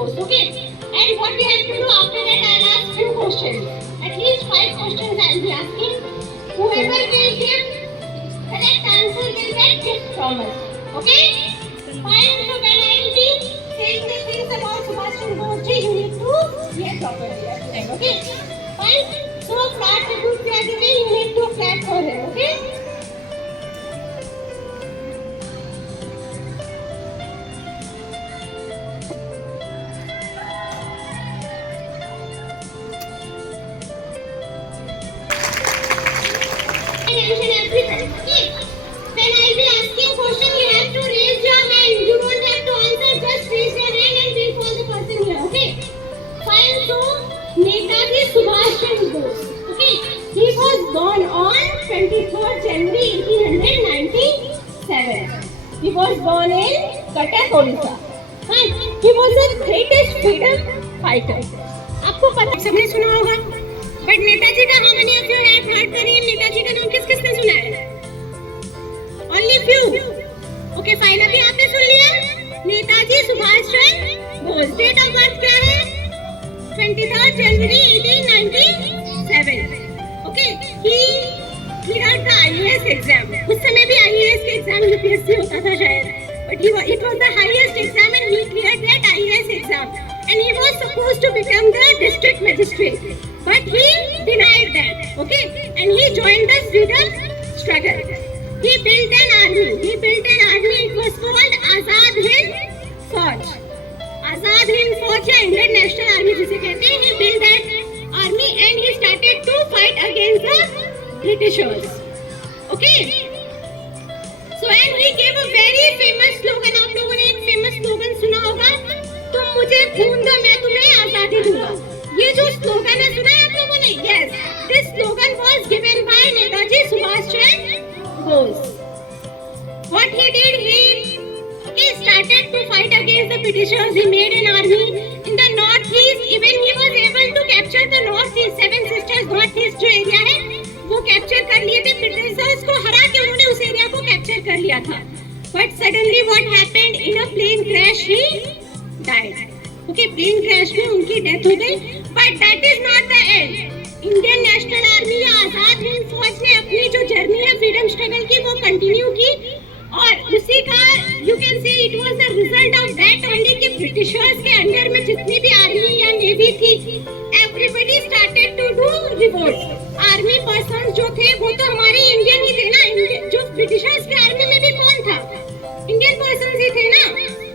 Bose. Okay. And what we have to do after that, I'll ask few questions. At least 5 questions I'll be asking. Whoever will give correct answer will get gift from us. Okay? Fine. So when I'll be saying the things about Subhash Chandra Bose, you need to hear properly. Okay? Fine. So clap tribute we are giving, you need to clap for him. Okay? Everything. Okay. When I will asking question, you have to raise your hand. You don't have to answer. Just raise your hand and wait for the person here. Okay. Fine. So Netaji Subhash Chandra Bose. Okay. He was born on 23rd January 1897. He was born in Cuttack, Odisha. Fine. He was the greatest freedom fighter. आपको पता सबने सुना होगा. But Netaji का how many of you have heard the name? Netaji का नाम किस किसने सुना है? Only few. Okay, fine. अभी आपने सुन लिया. Netaji Subhash Chandra Bose. Date of birth क्या है? 23rd January 1897. Okay. He cleared the IAS exam. उस समय भी IAS के exam UPSC होता था शायद. But it was the highest exam and he cleared that IAS exam. And he was supposed to become the district magistrate. But he denied that, okay? And he joined the freedom struggle. He built an army. It was called Azad Hind Fauj. Azad Hind Fauj या Indian National Army जिसे कहते हैं. He built that army and he started to fight against the Britishers. Okay? So and he gave a very famous slogan. आप लोगों ने एक famous slogan सुना होगा. तुम मुझे खून दो, मैं तुम्हें आजादी दूंगा. ये जो स्लोगन है सुना है आप लोगों ने? Yes, this slogan was given by Netaji Subhash Chandra Bose. What he did, he started to fight against the Britishers. He made an army in the northeast. Even he was able to capture the northeast. Seven Sisters northeast जो area है वो capture कर लिए थे. Britishers को हरा के उन्होंने उस एरिया को कैप्चर कर लिया था. But suddenly what happened? In a plane crash he died. Okay, plane crash में उनकी डेथ हो गई. But that is not the end. Indian National Army या आजाद हिंद फौज ने अपनी जो जर्नी है फ्रीडम स्ट्रगल की वो कंटिन्यू की और उसी का you can say it was the result of that only कि ब्रिटिशर्स के अंडर में जितनी भी आर्मी या नेवी थी everybody started to do revolt. Army persons जो थे वो तो हमारे इंडियन ही थे ना. जो ब्रिटिशर्स के आर्मी में भी कौन था? इंडियन पर्सन्स ही थे ना.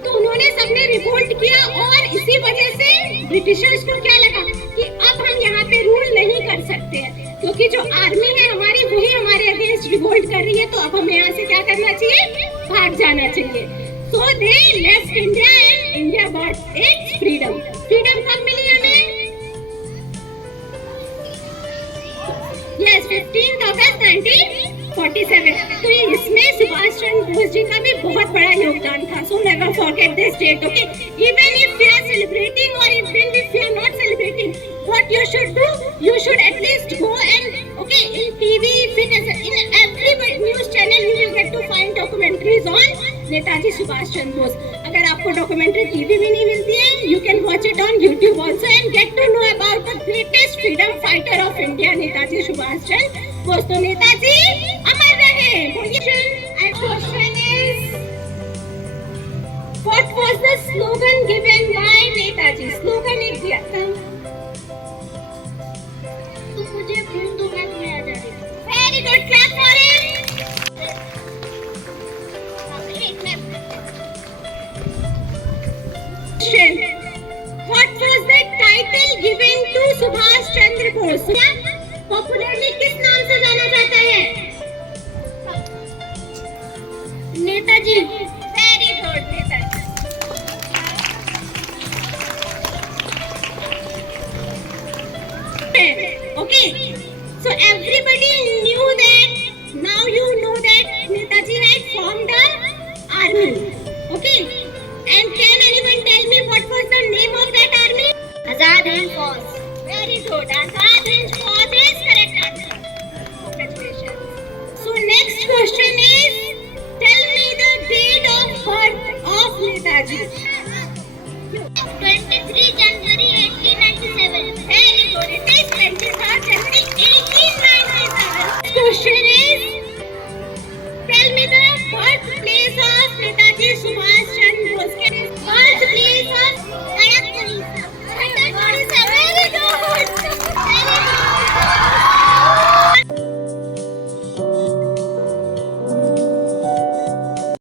तो उन्होंने सबने रिवोल्ट किया और इसी वजह से ब्रिटिशर्स को क्या लगा कि अब हम यहाँ पे रूल नहीं कर सकते हैं क्योंकि जो आर्मी है हमारी वही हमारे अगेंस्ट रिवोल्ट कर रही है. तो अब हमें यहाँ से क्या करना चाहिए? भाग जाना चाहिए. So they left India and India got its freedom. Freedom कब मिली हमें? यस, 15 अगस्त 1947. तो इसमें सुभाष चंद्र बोस जी का भी बहुत बड़ा योगदान था. So never forget this date. Okay, even if we are celebrating और even if we are not celebrating, what you should do, you should at least go and okay in TV, in every news channel you will get to find documentaries on Netaji Subhash Chandra Bose. अगर आपको documentary TV में नहीं मिलती है, you can watch it on YouTube also and get to know about the greatest freedom fighter of India, Netaji Subhash Chandra Bose. तो नेताजी अमर रहे. And question is, what was the slogan given by Netaji? Slogan एक दिया था. तुम मुझे खून दो, मैं तुम्हें आजादी दूंगा. Very good, clap for him. What was the title given to Subhash Chandra Bose? Popularly किस नाम से जाना जाता है? Netaji. Very good, Netaji. Okay, so everybody knew that. Now you know that Netaji had formed the army. Okay, and can anyone tell me what was the name of that army? Azad Hind Fauj. Very good. Azad Hind Fauj is correct answer. Congratulations. So next question is, tell me the date of birth of Netaji. 20 Netaji Subhash